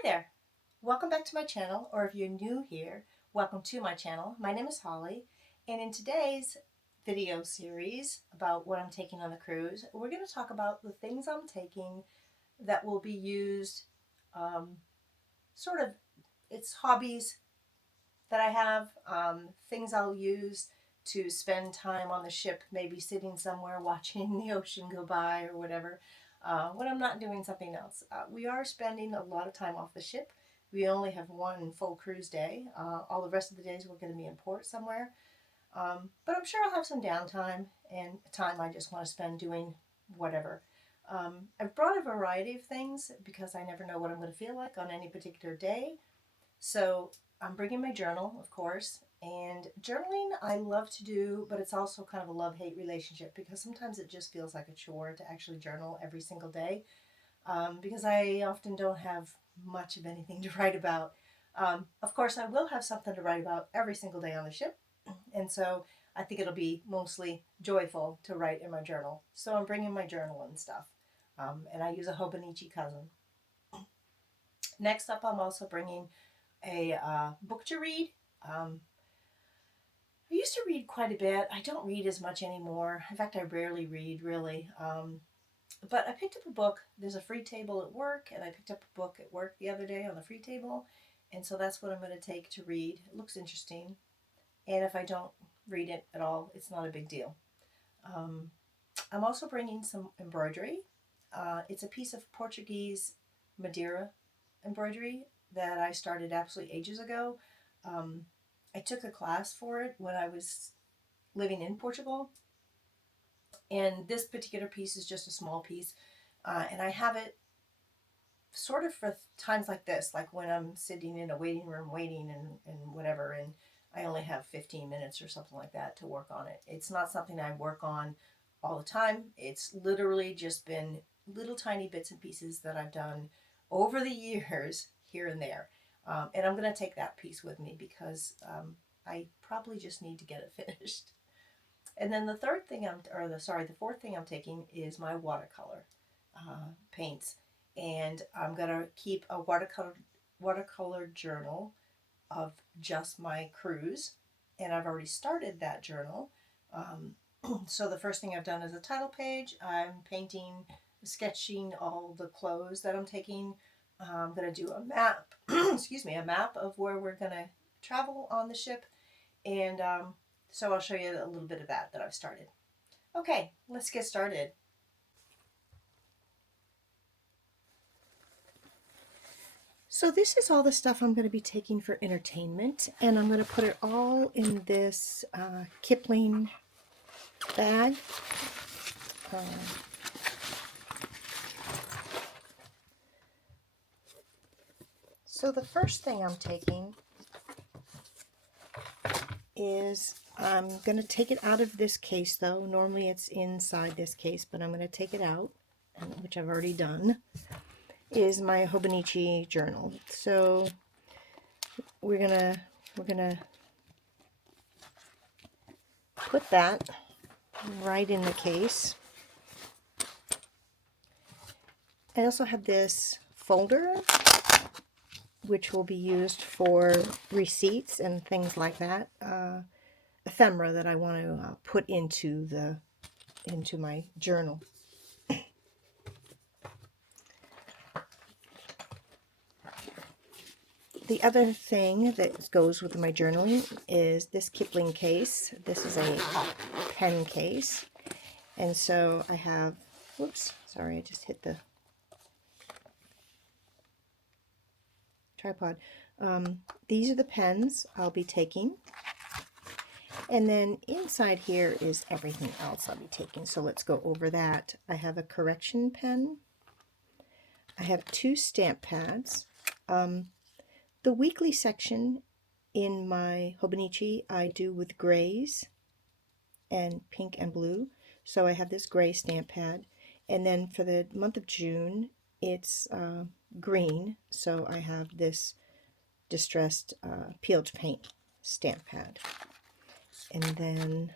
Hi there! Welcome back to my channel, or if you're new here, welcome to my channel. My name is Holly, and in today's video series about what I'm taking on the cruise, we're going to talk about the things I'm taking that will be used, it's hobbies that I have, things I'll use to spend time on the ship, maybe sitting somewhere watching the ocean go by or whatever. When I'm not doing something else. We are spending a lot of time off the ship. We only have one full cruise day. All the rest of the days we're going to be in port somewhere. But I'm sure I'll have some downtime and time I just want to spend doing whatever. I've brought a variety of things because I never know what I'm going to feel like on any particular day. So I'm bringing my journal, of course, and journaling I love to do, but it's also kind of a love-hate relationship because sometimes it just feels like a chore to actually journal every single day because I often don't have much of anything to write about. Of course, I will have something to write about every single day on the ship, and so I think it'll be mostly joyful to write in my journal. So I'm bringing my journal and stuff, and I use a Hobonichi cousin. Next up, I'm also bringing a book to read. I used to read quite a bit. I don't read as much anymore. In fact, I rarely read, really. But I picked up a book. There's a free table at work, and I picked up a book at work the other day on the free table. And so that's what I'm going to take to read. It looks interesting. And if I don't read it at all, it's not a big deal. I'm also bringing some embroidery. It's a piece of Portuguese Madeira embroidery that I started absolutely ages ago. I took a class for it when I was living in Portugal, and this particular piece is just a small piece, and I have it sort of for times like this, like when I'm sitting in a waiting room waiting and whatever, and I only have 15 minutes or something like that to work on it. It's not something I work on all the time. It's literally just been little tiny bits and pieces that I've done over the years here and there. And I'm going to take that piece with me because I probably just need to get it finished. And then the fourth thing I'm taking is my watercolor paints. And I'm going to keep a watercolor journal of just my cruise. And I've already started that journal. So the first thing I've done is a title page. I'm sketching all the clothes that I'm taking. I'm going to do a map, a map of where we're going to travel on the ship. And so I'll show you a little bit of that I've started. Okay, let's get started. So this is all the stuff I'm going to be taking for entertainment, and I'm going to put it all in this Kipling bag. So the first thing I'm taking is, I'm going to take it out of this case though. Normally it's inside this case, but I'm going to take it out, which I've already done, is my Hobonichi journal. So we're gonna put that right in the case. I also have this folder which will be used for receipts and things like that, ephemera that I want to put into my journal. The other thing that goes with my journaling is this Kipling case. This is a pen case, and so I have, whoops, sorry, I just hit the tripod. These are the pens I'll be taking, and then inside here is everything else I'll be taking, so let's go over that. I have a correction pen. I have 2 stamp pads. The weekly section in my Hobonichi I do with grays and pink and blue, so I have this gray stamp pad, and then for the month of June it's green, so I have this distressed peeled paint stamp pad. And then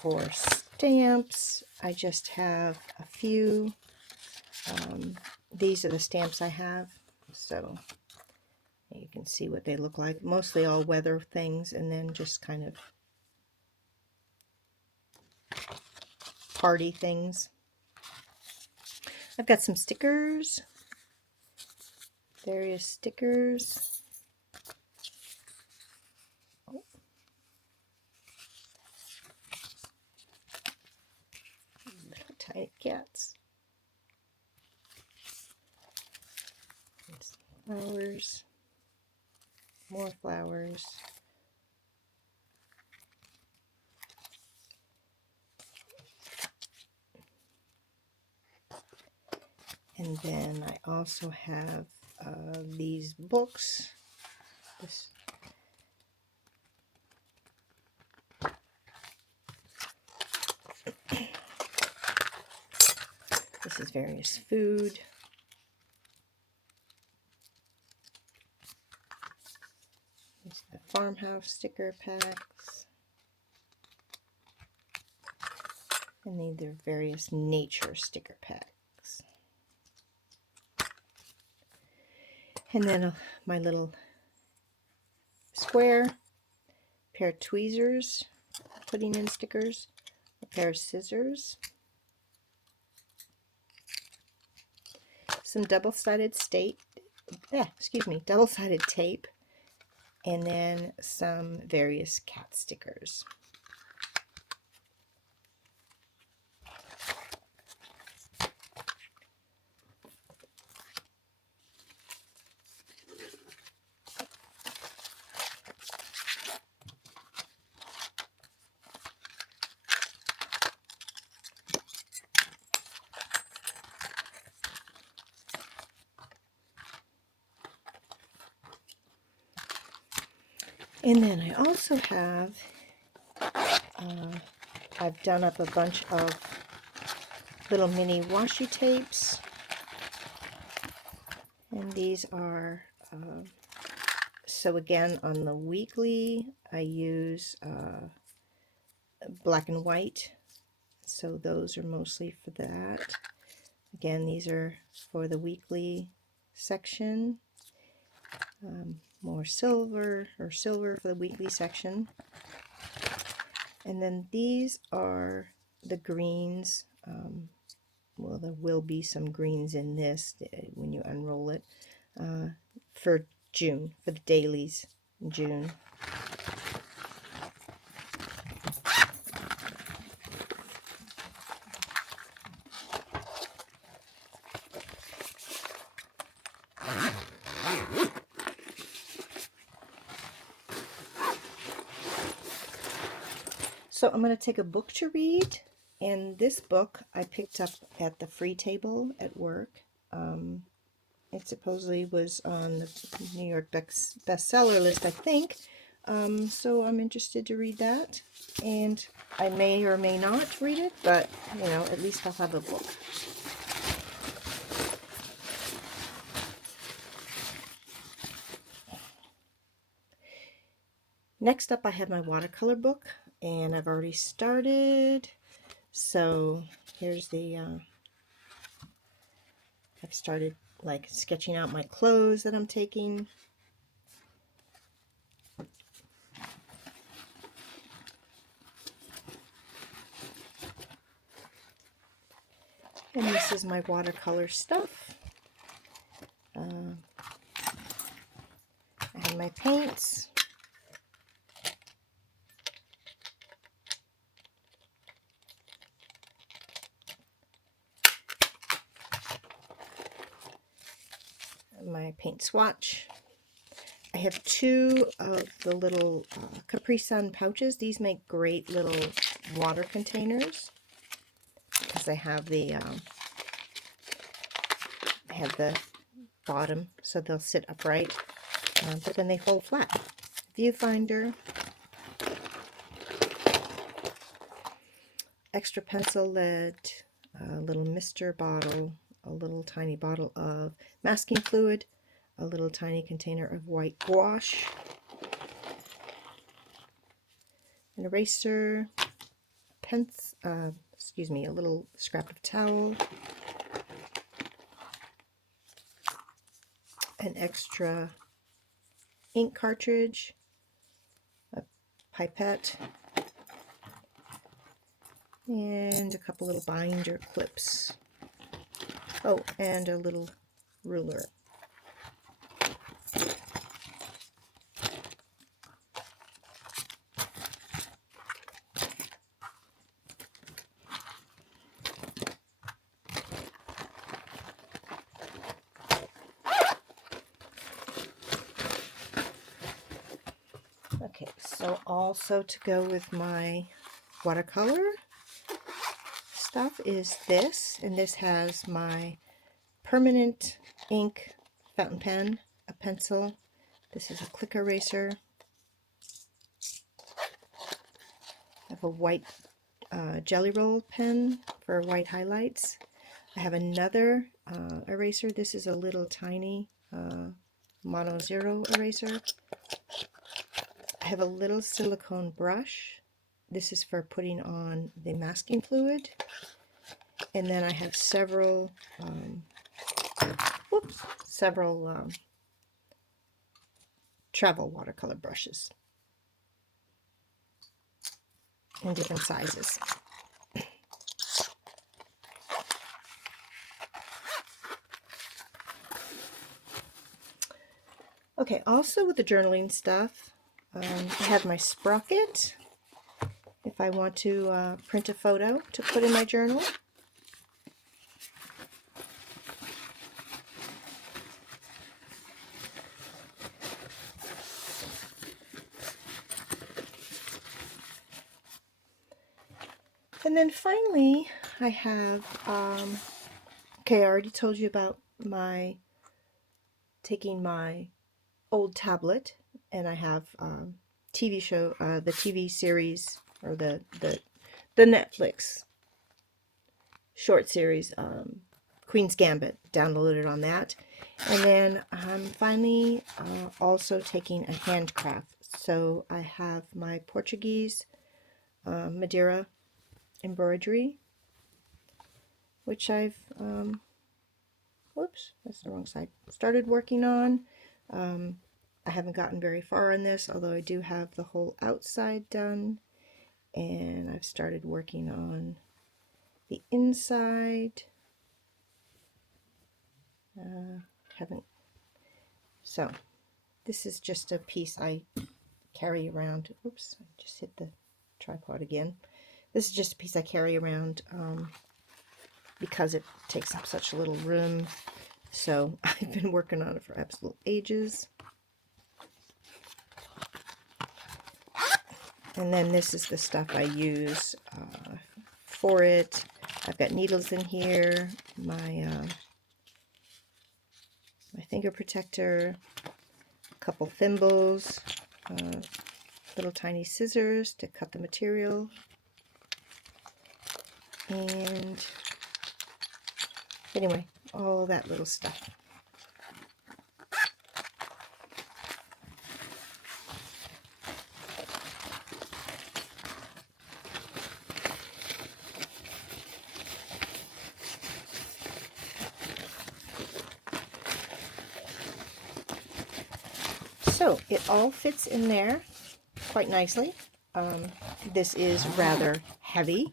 for Stamps, I just have a few. These are the stamps I have, so you can see what they look like. Mostly all weather things, and then just kind of party things. I've got some stickers, various stickers. Oh. Little tiny cats. Flowers, more flowers. And then I also have these books. This is various food. These are the farmhouse sticker packs. And these are various nature sticker packs. And then my little square pair of tweezers, putting in stickers, a pair of scissors, some double-sided double-sided tape, and then some various cat stickers. And then I also have, I've done up a bunch of little mini washi tapes. And these are, so again, on the weekly, I use black and white. So those are mostly for that. Again, these are for the weekly section. More silver for the weekly section. And then these are the greens. Well, there will be some greens in this when you unroll it for June, for the dailies in June. So I'm going to take a book to read, and this book I picked up at the free table at work. It supposedly was on the New York bestseller list, I think, so I'm interested to read that, and I may or may not read it, but, you know, at least I'll have a book. Next up, I have my watercolor book, and I've already started. So here's the, I've started like sketching out my clothes that I'm taking. And this is my watercolor stuff. I have my paints. My paint swatch. I have two of the little Capri Sun pouches. These make great little water containers because they have the bottom, so they'll sit upright, but then they fold flat. Viewfinder, extra pencil lead, a little mister bottle, a little tiny bottle of masking fluid, a little tiny container of white gouache, an eraser, a a little scrap of towel, an extra ink cartridge, a pipette, and a couple little binder clips. Oh, and a little ruler. Okay, so also to go with my watercolor stuff is this, and this has my permanent ink fountain pen, a pencil. This is a click eraser. I have a white jelly roll pen for white highlights. I have another eraser. This is a little tiny mono zero eraser. I have a little silicone brush. This is for putting on the masking fluid. And then I have several travel watercolor brushes in different sizes. Okay, also with the journaling stuff, I have my sprocket if I want to print a photo to put in my journal. And then finally, I have, okay, I already told you about taking my old tablet, and I have TV show, the TV series, or the Netflix short series, Queen's Gambet, downloaded on that. And then I'm finally also taking a handcraft. So I have my Portuguese Madeira embroidery, which I've whoops, that's the wrong side, started working on. I haven't gotten very far in this, although I do have the whole outside done, and I've started working on the inside. Haven't. So this is just a piece I carry around. Oops, I just hit the tripod again. This is just a piece I carry around because it takes up such a little room. So I've been working on it for absolute ages. And then this is the stuff I use for it. I've got needles in here, my finger protector, a couple thimbles, little tiny scissors to cut the material, and anyway, all that little stuff. So it all fits in there quite nicely. This is rather heavy,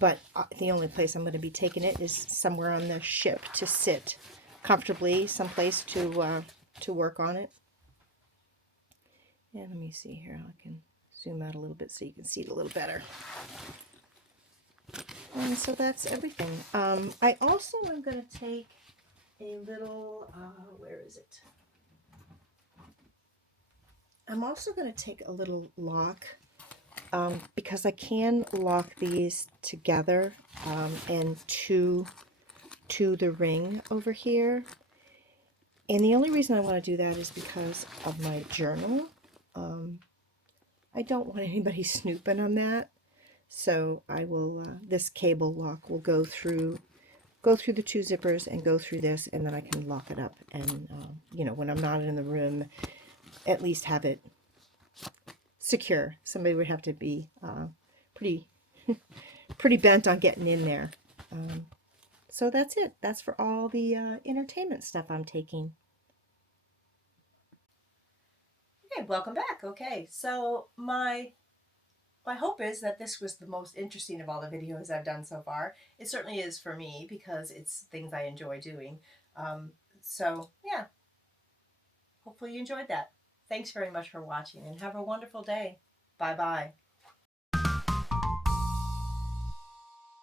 but the only place I'm going to be taking it is somewhere on the ship to sit comfortably, someplace to work on it. And let me see here, I can zoom out a little bit so you can see it a little better. And so that's everything. I also am going to take a little, where is it? I'm also going to take a little lock because I can lock these together and to the ring over here. And the only reason I want to do that is because of my journal. I don't want anybody snooping on that. So I will, this cable lock will go through the two zippers and go through this, and then I can lock it up. And, you know, when I'm not in the room, at least have it secure. Somebody would have to be pretty bent on getting in there. So that's it. That's for all the entertainment stuff I'm taking. Okay, welcome back. Okay, so my hope is that this was the most interesting of all the videos I've done so far. It certainly is for me because it's things I enjoy doing. So yeah, hopefully you enjoyed that. Thanks very much for watching and have a wonderful day. Bye bye.